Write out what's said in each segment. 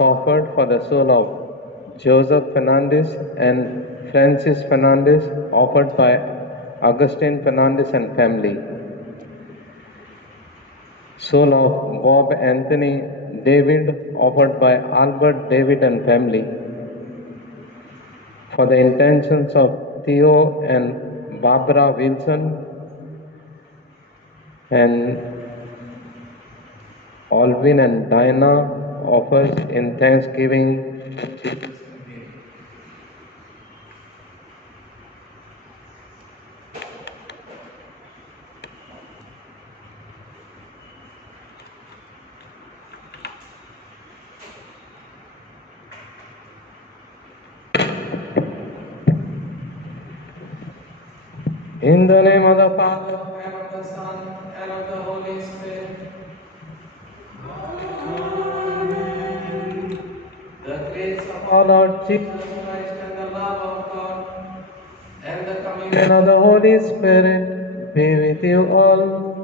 offered for the soul of Joseph Fernandez and Francis Fernandez, offered by Augustine Fernandez and family. Soul of Bob Anthony David, offered by Albert David and family. For the intentions of Theo and Barbara Wilson and Alvin and Diana, offered in thanksgiving. In the name of the Father, and of the Son, and of the Holy Spirit. Amen. The grace of our Lord Jesus Christ and the love of God and the communion of the Holy Spirit be with you all.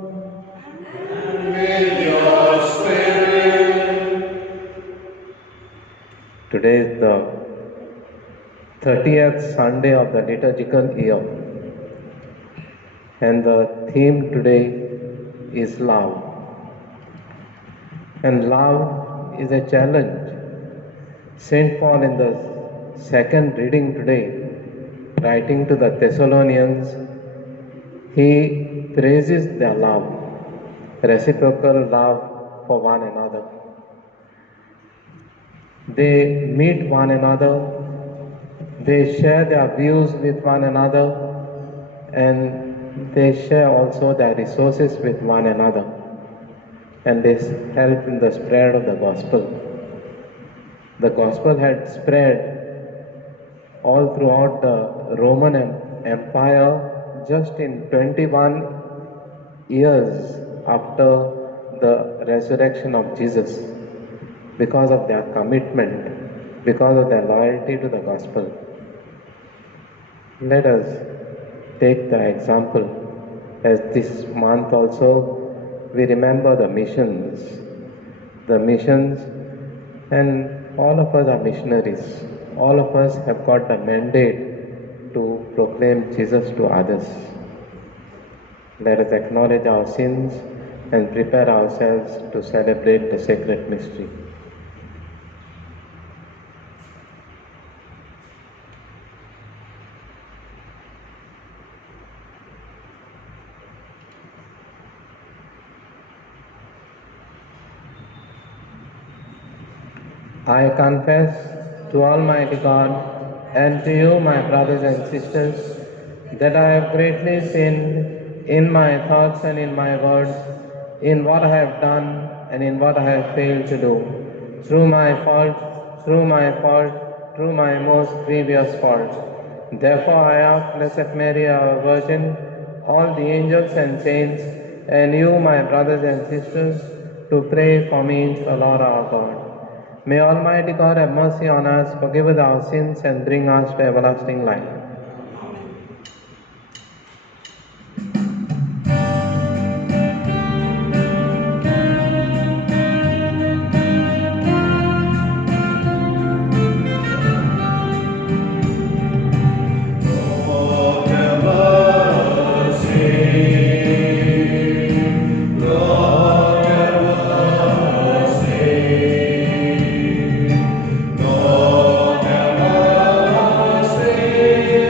And with your spirit. Today is the 30th Sunday of the liturgical year. And the theme today is love. And love is a challenge. St. Paul in the second reading today, writing to the Thessalonians, he praises their love, reciprocal love for one another. They meet one another, they share their views with one another, and they share also their resources with one another, and they help in the spread of the gospel. The gospel had spread all throughout the Roman Empire just in 21 years after the resurrection of Jesus, because of their commitment, because of their loyalty to the gospel. Let us take the example, as this month also we remember the missions, and all of us are missionaries. All of us have got the mandate to proclaim Jesus to others. Let us acknowledge our sins and prepare ourselves to celebrate the sacred mystery. I confess to Almighty God and to you, my brothers and sisters, that I have greatly sinned in my thoughts and in my words, in what I have done and in what I have failed to do, through my most grievous fault. Therefore I ask Blessed Mary, our Virgin, all the angels and saints, and you, my brothers and sisters, to pray for me to the Lord our God. May Almighty God have mercy on us, forgive us our sins, and bring us to everlasting life. Lord, have mercy.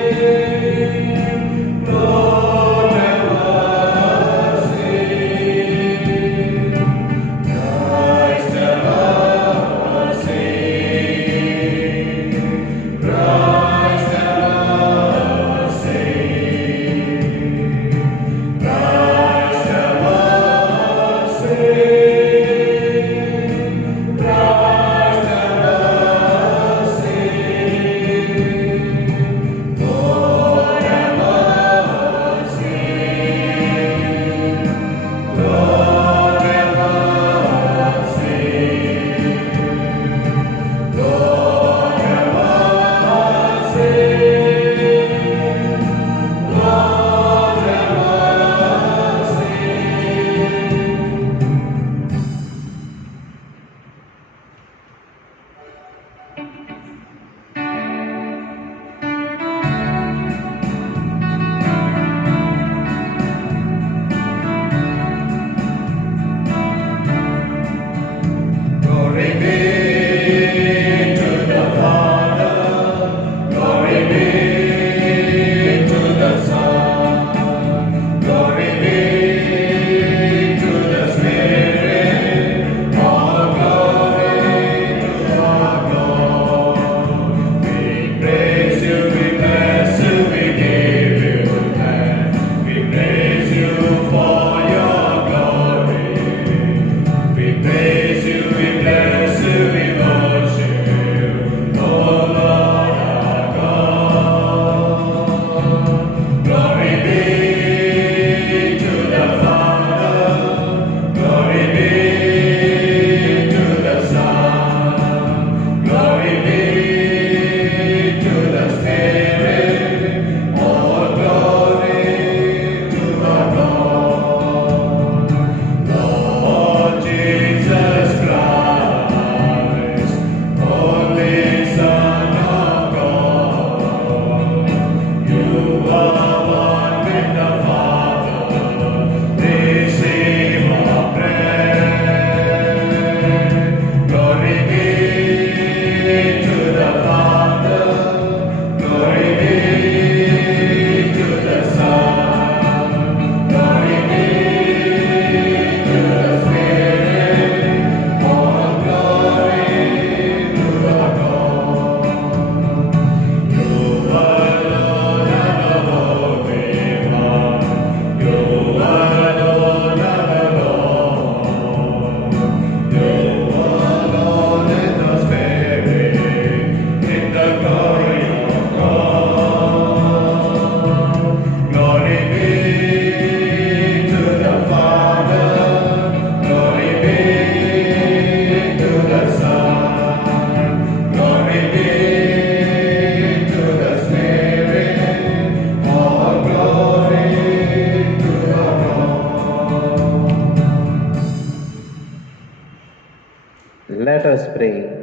us pray.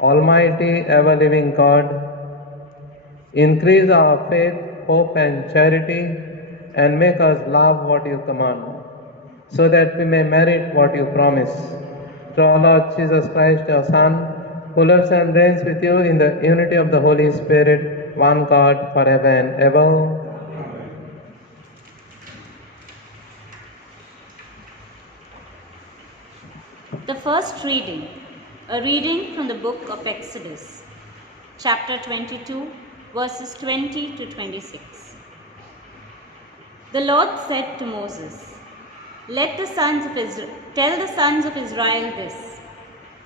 Almighty, ever-living God, increase our faith, hope and charity, and make us love what you command, so that we may merit what you promise. Through our Lord Jesus Christ, your Son, who lives and reigns with you in the unity of the Holy Spirit, one God, forever and ever. The first reading, a reading from the book of Exodus, chapter 22, verses 20 to 26. The Lord said to Moses, tell the sons of Israel this,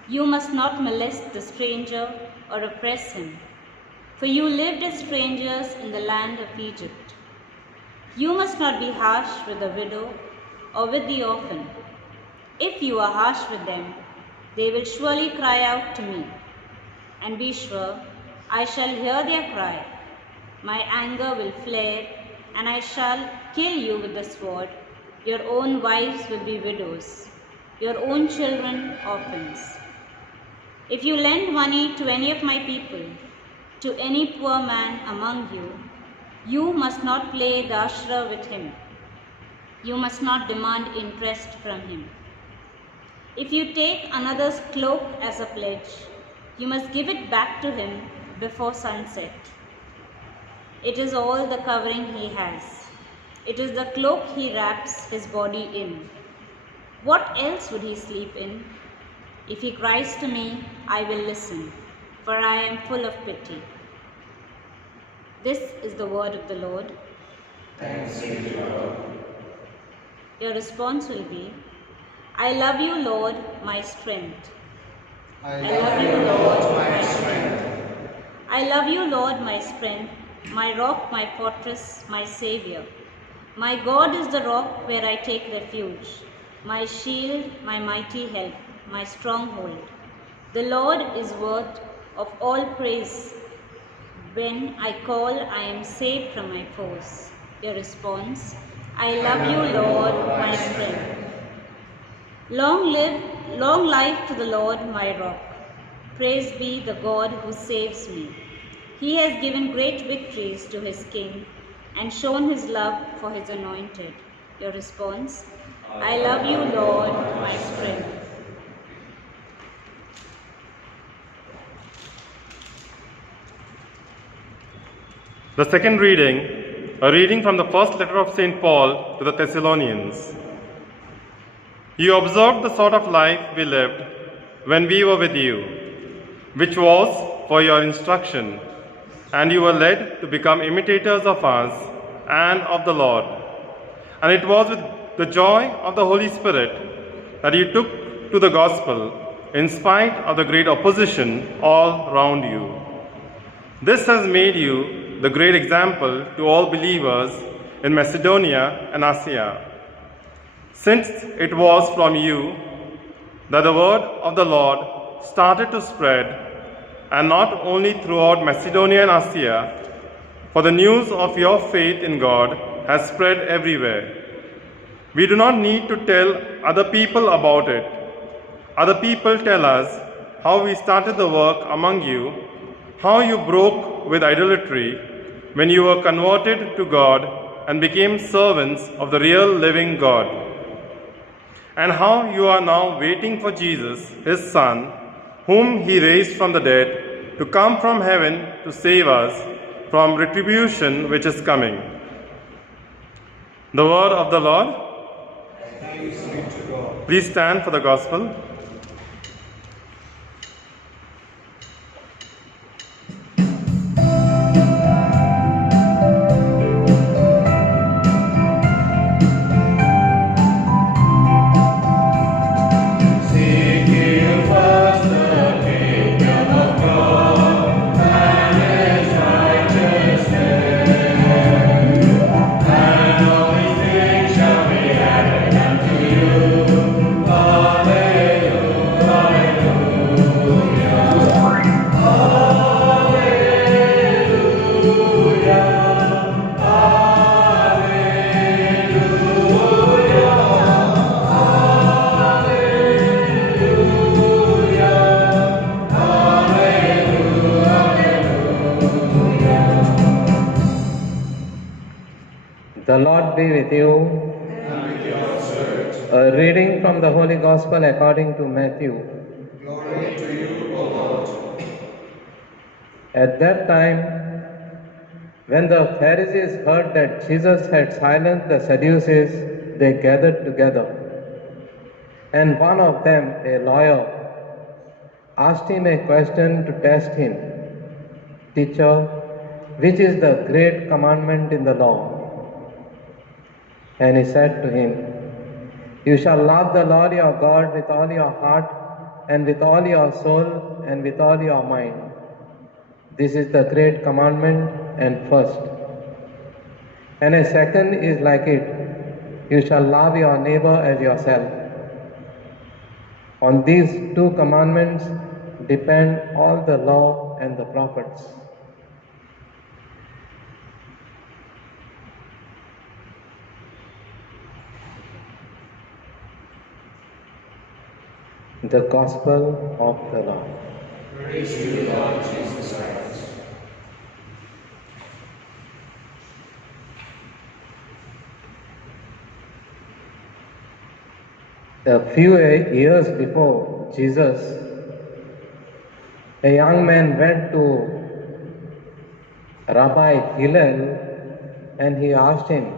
you must not molest the stranger or oppress him, for you lived as strangers in the land of Egypt. You must not be harsh with the widow or with the orphan. If you are harsh with them, they will surely cry out to me, and be sure I shall hear their cry. My anger will flare, and I shall kill you with the sword. Your own wives will be widows, your own children orphans. If you lend money to any of my people, to any poor man among you, you must not play the usher with him. You must not demand interest from him. If you take another's cloak as a pledge, you must give it back to him before sunset. It is all the covering he has. It is the cloak he wraps his body in. What else would he sleep in? If he cries to me, I will listen, for I am full of pity. This is the word of the Lord. Thanks be to God. Your response will be, I love you, Lord, my strength. I love you, Lord, my strength. I love you, Lord, my strength, my rock, my fortress, my Savior. My God is the rock where I take refuge, my shield, my mighty help, my stronghold. The Lord is worth of all praise. When I call, I am saved from my foes. Your response, I love you, Lord, my strength. Long life to the Lord, my rock. Praise be the God who saves me. He has given great victories to his king and shown his love for his anointed. Your response, I love you, Lord, my strength. The second reading, a reading from the first letter of St. Paul to the Thessalonians. You observed the sort of life we lived when we were with you, which was for your instruction, and you were led to become imitators of us and of the Lord. And it was with the joy of the Holy Spirit that you took to the gospel in spite of the great opposition all round you. This has made you the great example to all believers in Macedonia and Achaia. Since it was from you that the word of the Lord started to spread, and not only throughout Macedonia and Achaia, for the news of your faith in God has spread everywhere. We do not need to tell other people about it. Other people tell us how we started the work among you, how you broke with idolatry when you were converted to God and became servants of the real living God, and how you are now waiting for Jesus, his Son, whom he raised from the dead, to come from heaven to save us from retribution which is coming. The word of the Lord. Thanks be to God. Please stand for the gospel. Alleluia. The Lord be with you. And with your spirit. A reading from the Holy Gospel according to Matthew. Glory to you, O Lord. At that time, when the Pharisees heard that Jesus had silenced the Sadducees, they gathered together. And one of them, a lawyer, asked him a question to test him. Teacher, which is the great commandment in the law? And he said to him, You shall love the Lord your God with all your heart and with all your soul and with all your mind. This is the great commandment and first. And a second is like it. You shall love your neighbor as yourself. On these two commandments depend all the law and the prophets. The Gospel of the Lord. Praise to you, Lord Jesus Christ. A few years before Jesus, a young man went to Rabbi Hillel and he asked him,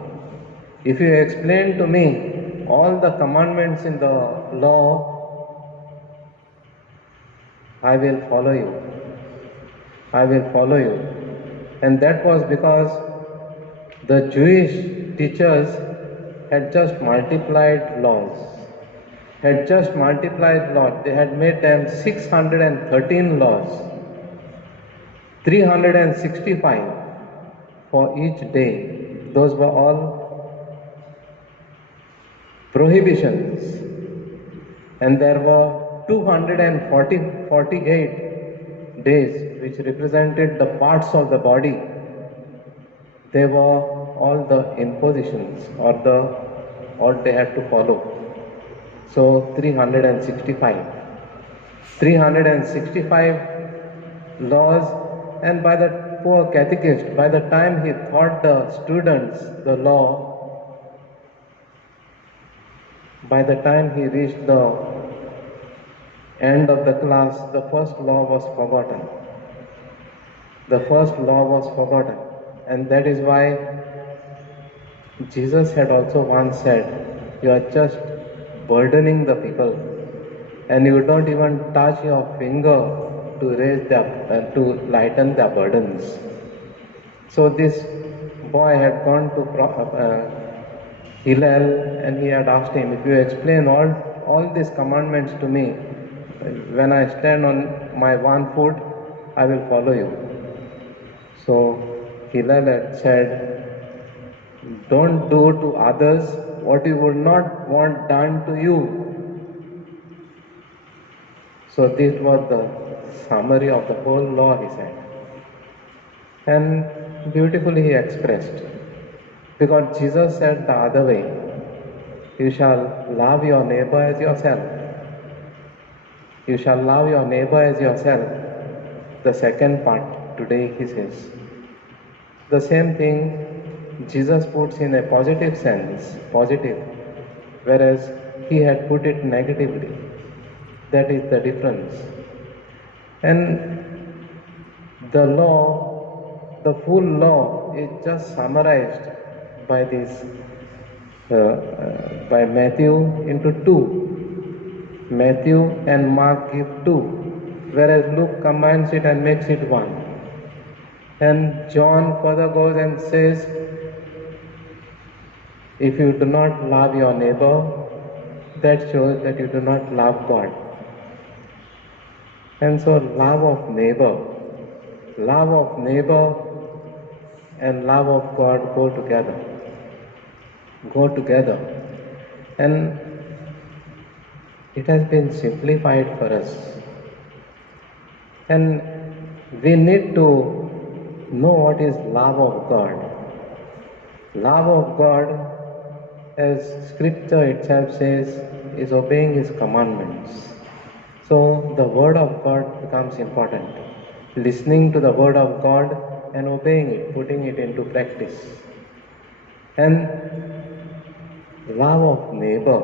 If you explain to me all the commandments in the law, I will follow you. I will follow you. And that was because the Jewish teachers had just multiplied laws. They had made them 613 laws, 365 for each day. Those were all prohibitions. And there were 248 days which represented the parts of the body. They were all the impositions or they had to follow. So 365 laws, and by the poor catechist, by the time he taught the students the law, by the time he reached the end of the class, the first law was forgotten. And that is why Jesus had also once said, You are just burdening the people, and you don't even touch your finger to lighten their burdens. So this boy had gone to Hillel, and he had asked him, If you explain all these commandments to me, when I stand on my one foot, I will follow you. So Hillel had said, Don't do to others what you would not want done to you. So this was the summary of the whole law, he said. And beautifully he expressed. Because Jesus said the other way, You shall love your neighbor as yourself. You shall love your neighbor as yourself. The second part, today he says. The same thing Jesus puts in a positive sense, whereas he had put it negatively. That is the difference. And the law, the full law, is just summarized by by Matthew into two. Matthew and Mark give two, whereas Luke combines it and makes it one. And John further goes and says, If you do not love your neighbor, that shows that you do not love God. And so love of neighbor and love of God go together. And it has been simplified for us. And we need to know what is love of God. Love of God, as scripture itself says, is obeying His commandments. So the word of God becomes important. Listening to the word of God and obeying it, putting it into practice. And love of neighbor.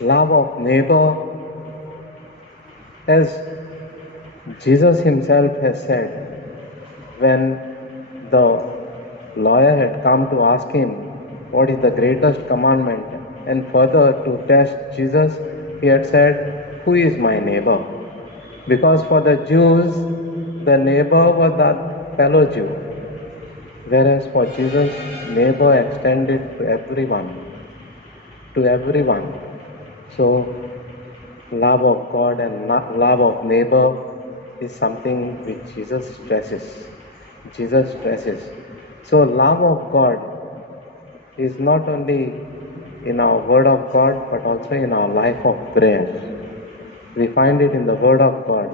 Love of neighbor, as Jesus himself has said, when the lawyer had come to ask him what is the greatest commandment, and further to test Jesus, he had said, "Who is my neighbor?" Because for the Jews, the neighbor was the fellow Jew, whereas for Jesus, neighbor extended to everyone, to everyone. So, love of God and love of neighbor is something which Jesus stresses. Jesus stresses. So, love of God is not only in our word of God but also in our life of prayer. We find it in the word of God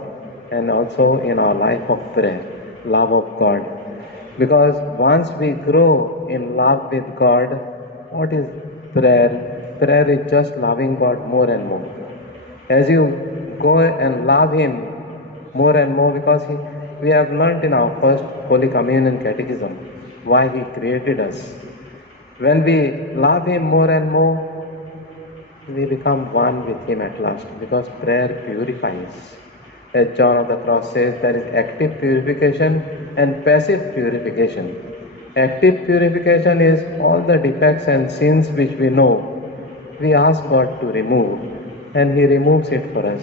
and also in our life of prayer, love of God. Because once we grow in love with God, what is prayer? Prayer is just loving God more and more. As you go and love Him more and more, because we have learnt in our first Holy Communion Catechism why He created us. When we love Him more and more, we become one with Him at last, because prayer purifies. As John of the Cross says, there is active purification and passive purification. Active purification is all the defects and sins which we know, we ask God to remove, and He removes it for us.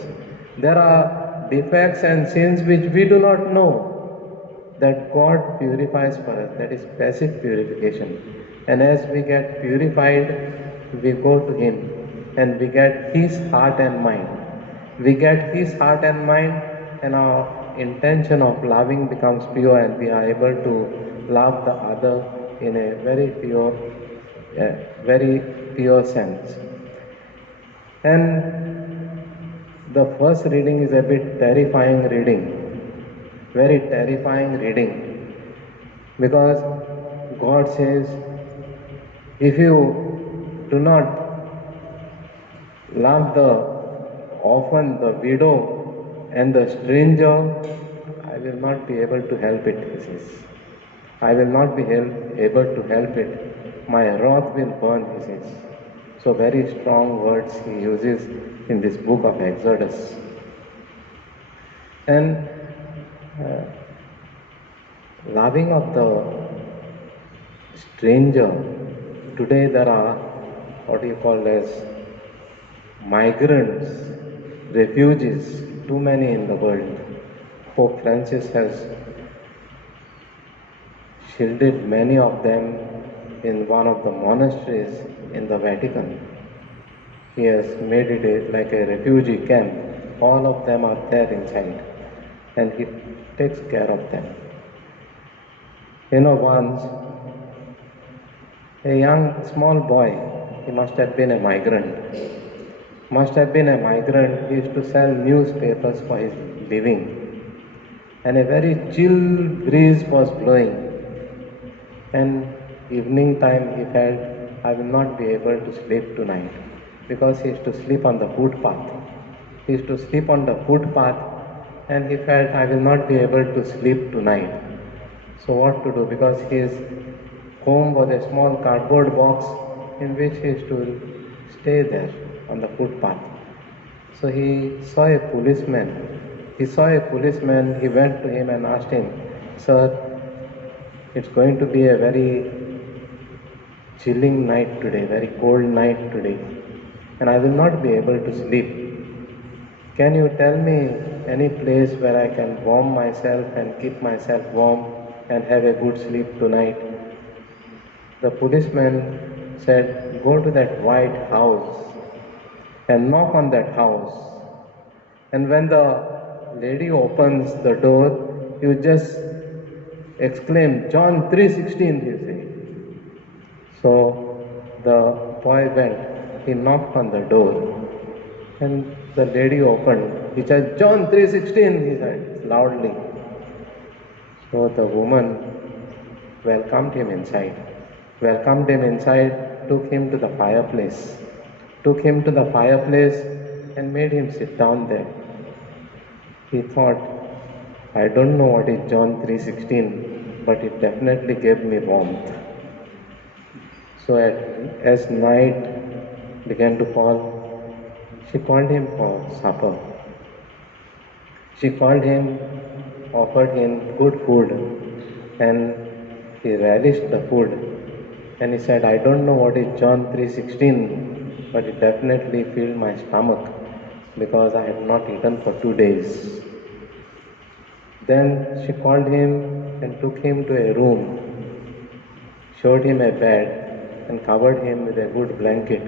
There are defects and sins which we do not know, that God purifies for us. That is passive purification. And as we get purified, we go to Him and we get His heart and mind. We get His heart and mind, and our intention of loving becomes pure, and we are able to love the other in a very pure sense. And the first reading is a bit terrifying reading, very terrifying reading, because God says, if you do not love the orphan, the widow, and the stranger, I will not be able to help it, He says. I will not be able to help it. My wrath will burn, He says. So very strong words He uses in this book of Exodus. And loving of the stranger, today there are what you call as migrants, refugees, too many in the world. Pope Francis has shielded many of them in one of the monasteries in the Vatican. He has made it like a refugee camp. All of them are there inside, and he takes care of them. Once a young small boy, he must have been a migrant. He used to sell newspapers for his living. And a very chill breeze was blowing. And evening time he felt, I will not be able to sleep tonight, because he used to sleep on the footpath. And he felt, I will not be able to sleep tonight. So what to do? Because his home was a small cardboard box in which he used to stay there on the footpath. So he saw a policeman. He went to him and asked him, Sir, it's going to be a very chilling night today, very cold night today, and I will not be able to sleep. Can you tell me any place where I can warm myself and keep myself warm and have a good sleep tonight? The policeman said, go to that white house and knock on that house. And when the lady opens the door, you just exclaim, John 3:16, he said. So the boy went, he knocked on the door, and the lady opened. He said, John 3:16, he said loudly. So the woman welcomed him inside, took him to the fireplace, and made him sit down there. He thought, I don't know what is John 3:16, but it definitely gave me warmth. So as night began to fall, she called him for supper. She called him, offered him good food, and he relished the food. And he said, I don't know what is John 3:16, but it definitely filled my stomach because I had not eaten for 2 days. Then she called him and took him to a room, showed him a bed, and covered him with a good blanket.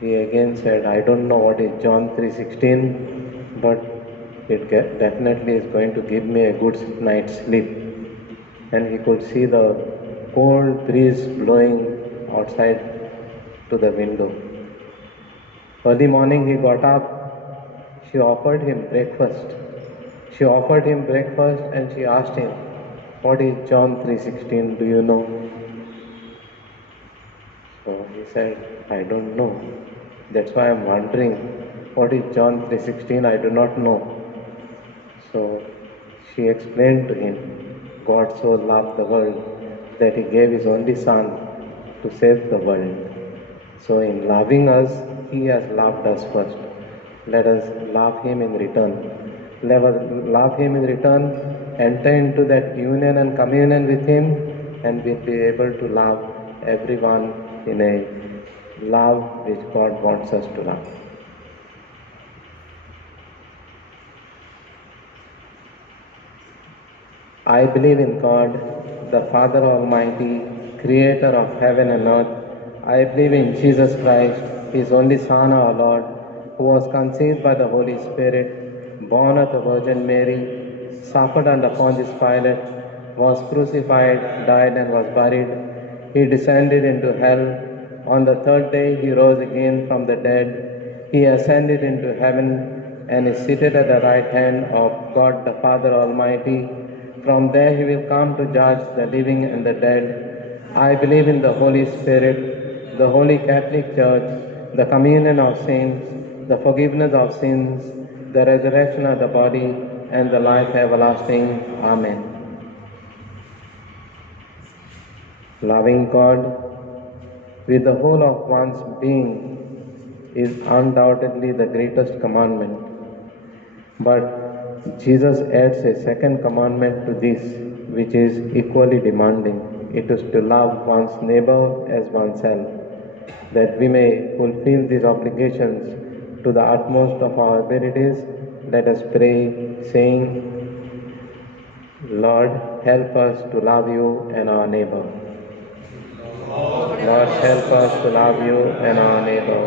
He again said, I don't know what is John 3:16, but it definitely is going to give me a good night's sleep. And he could see the cold breeze blowing outside to the window. Early morning he got up. She offered him breakfast. She offered him breakfast and she asked him, what is John 3:16, do you know? So he said, I don't know. That's why I'm wondering, what is John 3:16? I do not know. So she explained to him, God so loved the world that he gave his only Son to save the world. So in loving us, he has loved us first. Let us love him in return. Let us love him in return, enter into that union and communion with him, and we'll be able to love everyone in a love which God wants us to love. I believe in God, the Father Almighty, creator of heaven and earth. I believe in Jesus Christ, his only Son, our Lord, who was conceived by the Holy Spirit, born of the Virgin Mary, suffered under Pontius Pilate, was crucified, died and was buried. He descended into hell. On the third day he rose again from the dead. He ascended into heaven and is seated at the right hand of God the Father Almighty. From there he will come to judge the living and the dead. I believe in the Holy Spirit, the Holy Catholic Church, the communion of saints, the forgiveness of sins, the resurrection of the body, and the life everlasting. Amen. Loving God with the whole of one's being is undoubtedly the greatest commandment. But Jesus adds a second commandment to this, which is equally demanding. It is to love one's neighbor as oneself. That we may fulfill these obligations to the utmost of our abilities, let us pray, saying, Lord, help us to love you and our neighbor. Lord, help us to love you and our neighbor.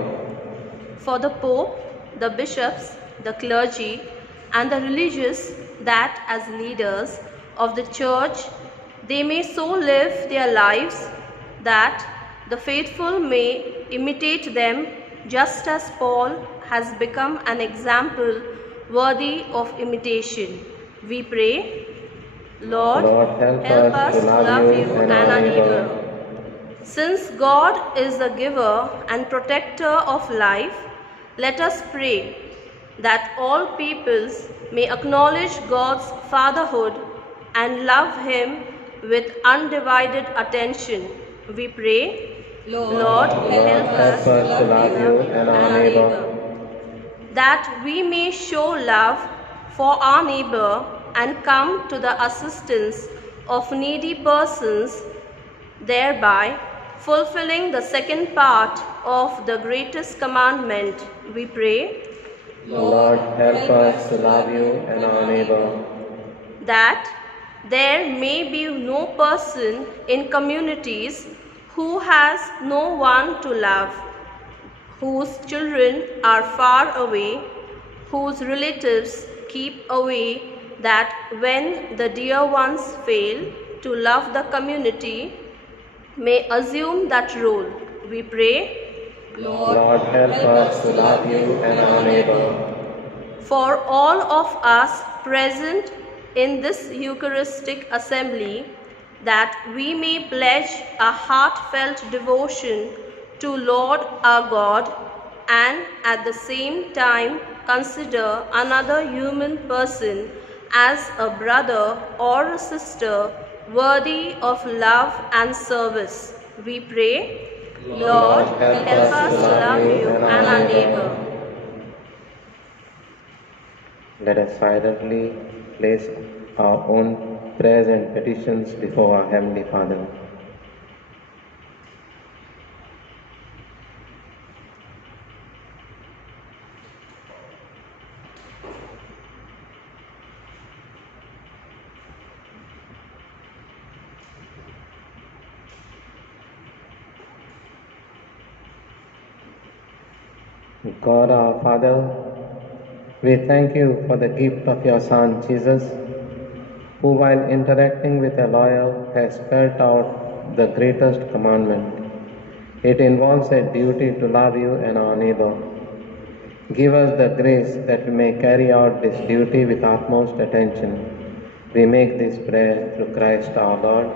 For the Pope, the bishops, the clergy, and the religious, that as leaders of the Church, they may so live their lives that the faithful may imitate them, just as Paul has become an example worthy of imitation. We pray, Lord, help us to love you and our neighbor. Since God is the giver and protector of life, let us pray that all peoples may acknowledge God's fatherhood and love him with undivided attention. We pray, Lord, help us to love you and our neighbor. That we may show love for our neighbor and come to the assistance of needy persons, thereby fulfilling the second part of the greatest commandment. We pray, Lord, help us to love you and our neighbor. That there may be no person in communities who has no one to love, whose children are far away, whose relatives keep away, that when the dear ones fail to love the community, may assume that role. We pray, Lord, help us to love you and our neighbor. For all of us present in this Eucharistic assembly, that we may pledge a heartfelt devotion to Lord our God, and at the same time consider another human person as a brother or a sister worthy of love and service. we pray. Lord, help us to love you and our neighbor. Let us silently place our own prayers and petitions before our Heavenly Father. God our Father, we thank you for the gift of your Son Jesus, who while interacting with a lawyer has spelled out the greatest commandment. It involves a duty to love you and our neighbor. Give us the grace that we may carry out this duty with utmost attention. We make this prayer through Christ our Lord.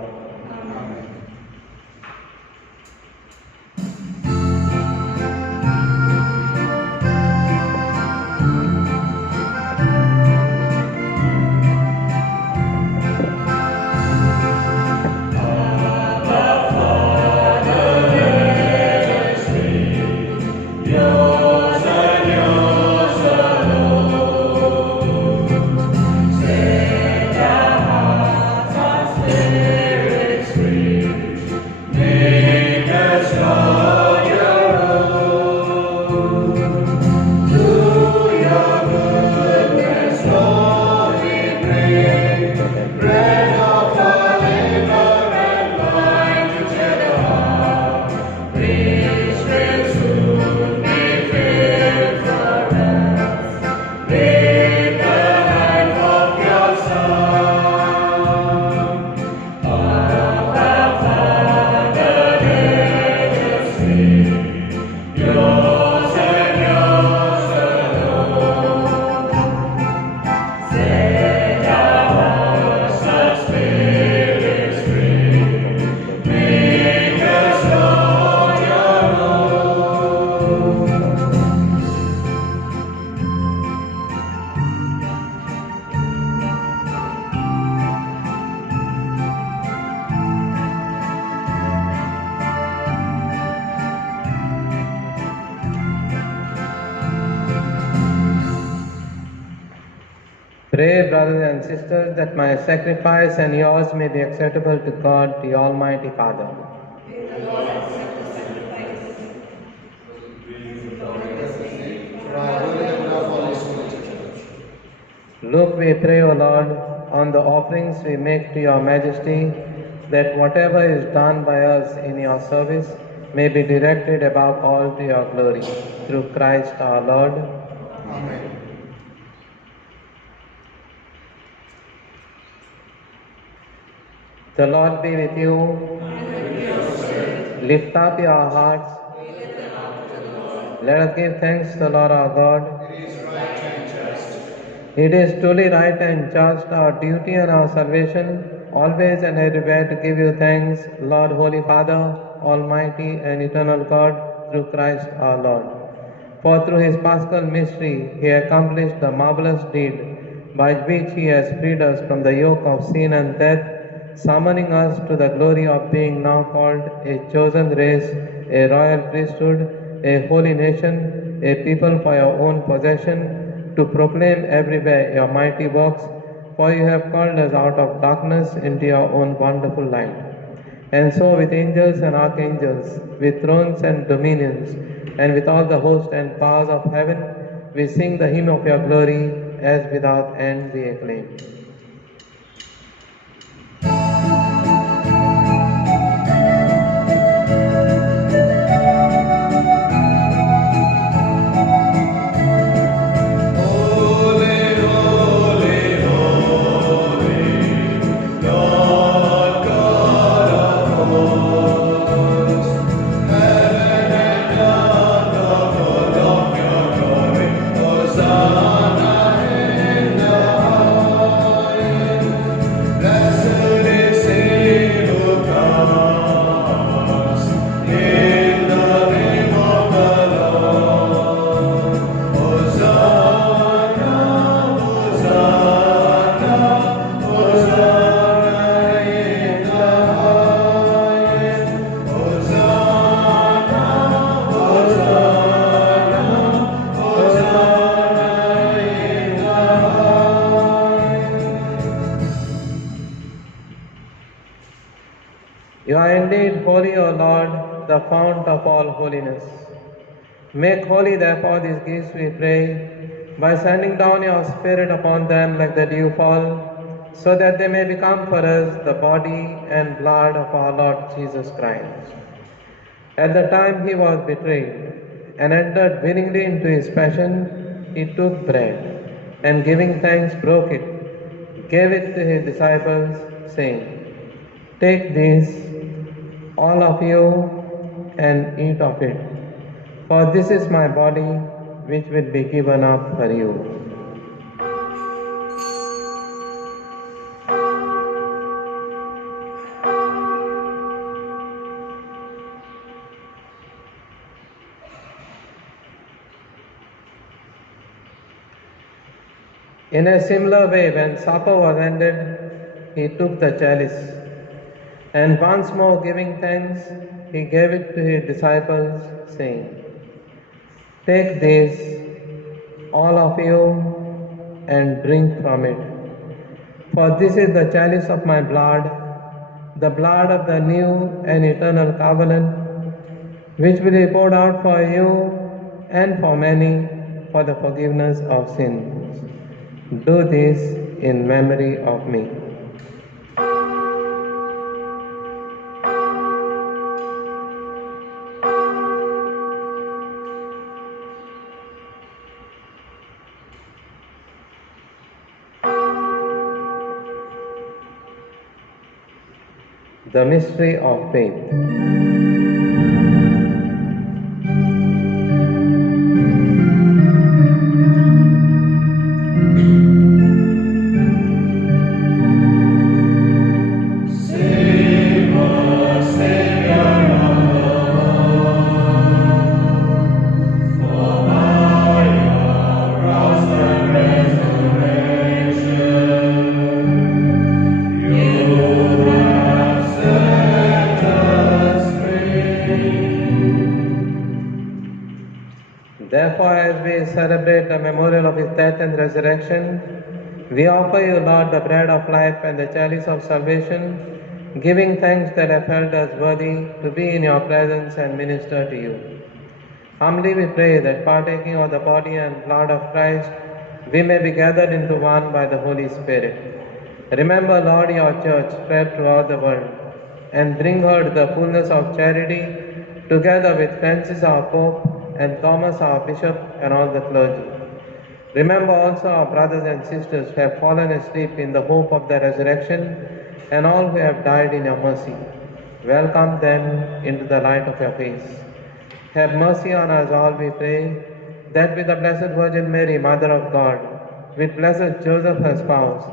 Pray, brothers and sisters, that my sacrifice and yours may be acceptable to God, the Almighty Father. Look, we pray, O Lord, on the offerings we make to your majesty, that whatever is done by us in your service may be directed above all to your glory. Through Christ our Lord. Amen. The Lord be with you. Lift up your hearts. Let us give thanks to the Lord our God. It is right and just. It is truly right and just, our duty and our salvation, always and everywhere to give you thanks, Lord, Holy Father, Almighty and eternal God, through Christ our Lord. For through his paschal mystery, he accomplished the marvelous deed by which he has freed us from the yoke of sin and death, summoning us to the glory of being now called a chosen race, a royal priesthood, a holy nation, a people for your own possession, to proclaim everywhere your mighty works, for you have called us out of darkness into your own wonderful light. And so with angels and archangels, with thrones and dominions, and with all the hosts and powers of heaven, we sing the hymn of your glory, as without end we acclaim. You are indeed holy, O Lord, the fount of all holiness. Make holy, therefore, these gifts, we pray, by sending down your Spirit upon them like the dewfall, so that they may become for us the body and blood of our Lord Jesus Christ. At the time he was betrayed and entered willingly into his passion, he took bread and giving thanks broke it, gave it to his disciples, saying, "Take this, all of you, and eat of it, for this is my body which will be given up for you." In a similar way, when supper was ended, he took the chalice, and once more giving thanks, he gave it to his disciples, saying, "Take this, all of you, and drink from it. For this is the chalice of my blood, the blood of the new and eternal covenant, which will be poured out for you and for many for the forgiveness of sins. Do this in memory of me." The mystery of faith. Therefore, as we celebrate the memorial of his death and resurrection, we offer you, Lord, the bread of life and the chalice of salvation, giving thanks that have held us worthy to be in your presence and minister to you. Humbly we pray that partaking of the body and blood of Christ, we may be gathered into one by the Holy Spirit. Remember, Lord, your church spread throughout the world, and bring her to the fullness of charity, together with Francis our Pope, and Thomas our Bishop, and all the clergy. Remember also our brothers and sisters who have fallen asleep in the hope of the resurrection, and all who have died in your mercy. Welcome them into the light of your face. Have mercy on us all, we pray, that with the Blessed Virgin Mary, Mother of God, with Blessed Joseph her spouse,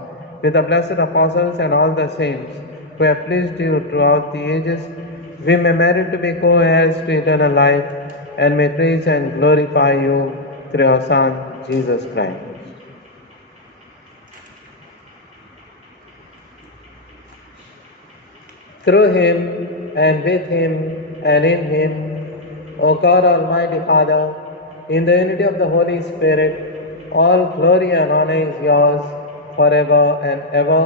with the blessed apostles and all the saints who have pleased you throughout the ages, we may merit to be co-heirs to eternal life, and may praise and glorify you through your Son, Jesus Christ. Through him, and with him, and in him, O God, Almighty Father, in the unity of the Holy Spirit, all glory and honor is yours forever and ever.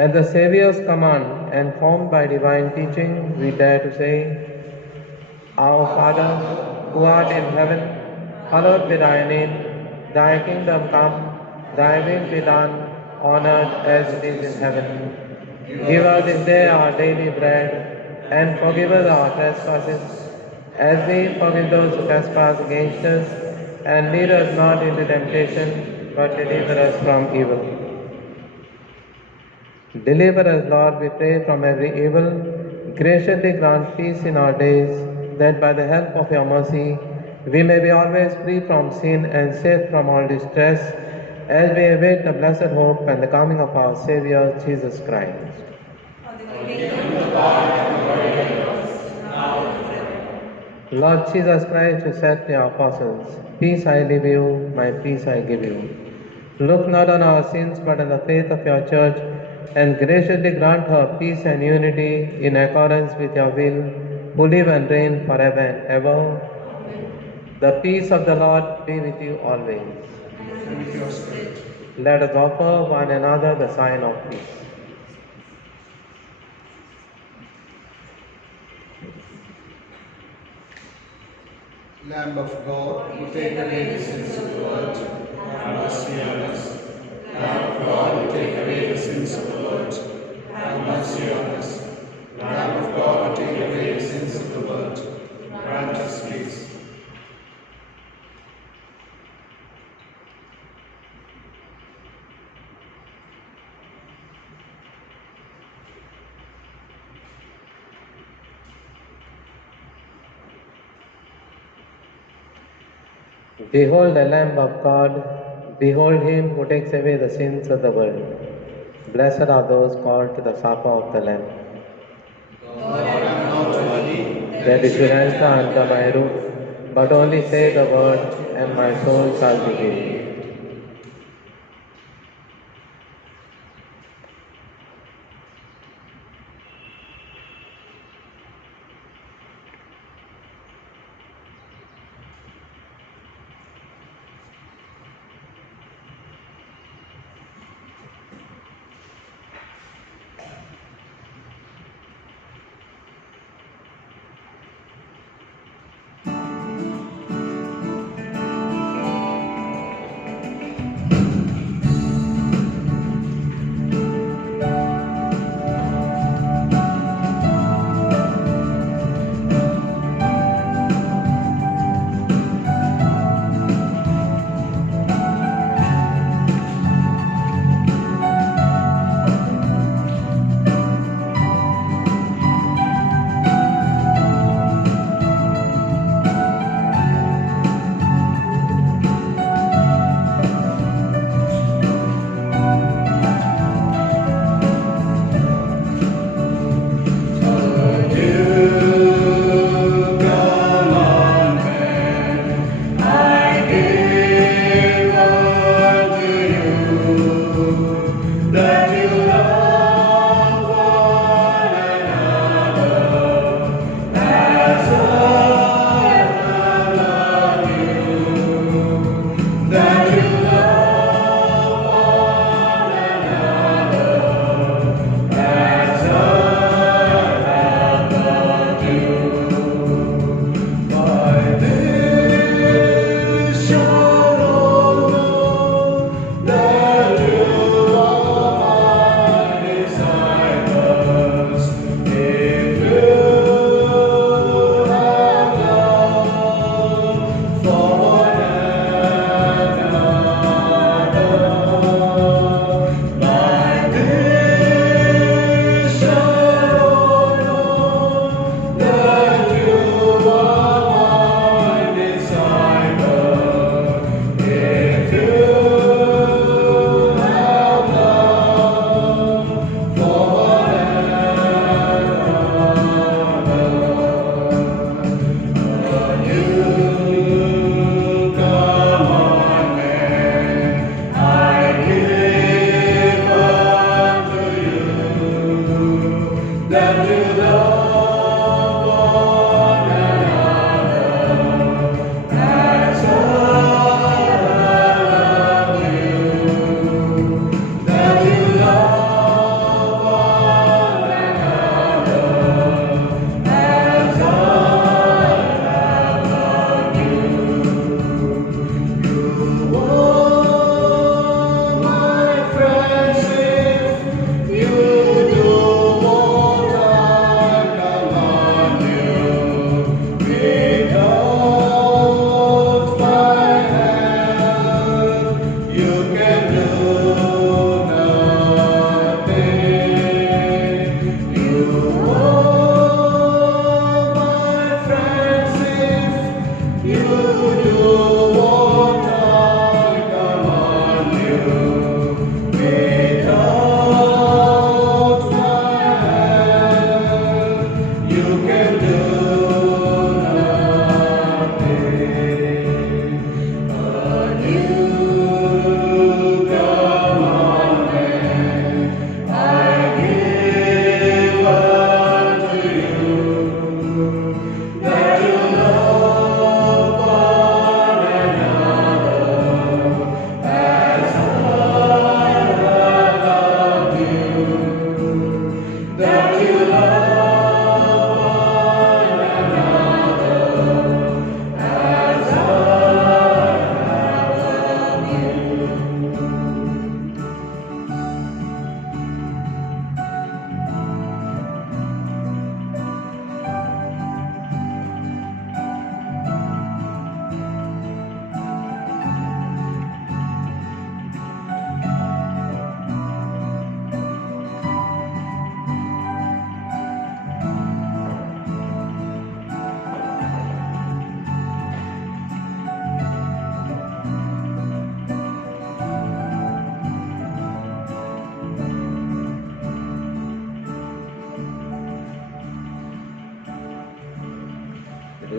At the Saviour's command and formed by divine teaching, we dare to say, Our Father, who art in heaven, hallowed be thy name. Thy kingdom come, thy will be done, on earth as it is in heaven. Give us this day our daily bread, and forgive us our trespasses, as we forgive those who trespass against us. And lead us not into temptation, but deliver us from evil. Deliver us, Lord, we pray, from every evil. Graciously grant peace in our days, that by the help of your mercy, we may be always free from sin and safe from all distress, as we await the blessed hope and the coming of our Saviour, Jesus Christ. Lord Jesus Christ, who said to your apostles, "Peace I leave you, my peace I give you," look not on our sins, but on the faith of your church, and graciously grant her peace and unity in accordance with your will, who live and reign forever and ever. Amen. The peace of the Lord be with you always. And with your spirit. Let us offer one another the sign of peace. Lamb of God, who take away the sins of the world, have mercy on us. Lamb of God, who take away the sins of the world, have mercy on us. Lamb of God, who take away the sins of the world, grant us peace. Behold the Lamb of God, behold him who takes away the sins of the world. Blessed are those called to the supper of the Lamb. Lord, I am not worthy That you should enter under my roof, but only say the word, and my soul shall be healed.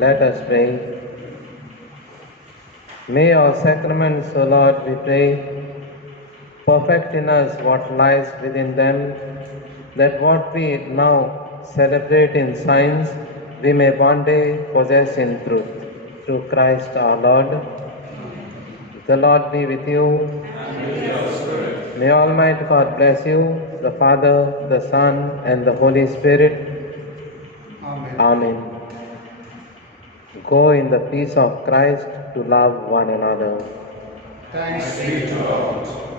Let us pray. May our sacraments, O Lord, we pray, perfect in us what lies within them, that what we now celebrate in signs, we may one day possess in truth. Through Christ our Lord. The Lord be with you. May Almighty God bless you, the Father, the Son, and the Holy Spirit. Amen. Amen. Go in the peace of Christ to love one another. Thanks be to God.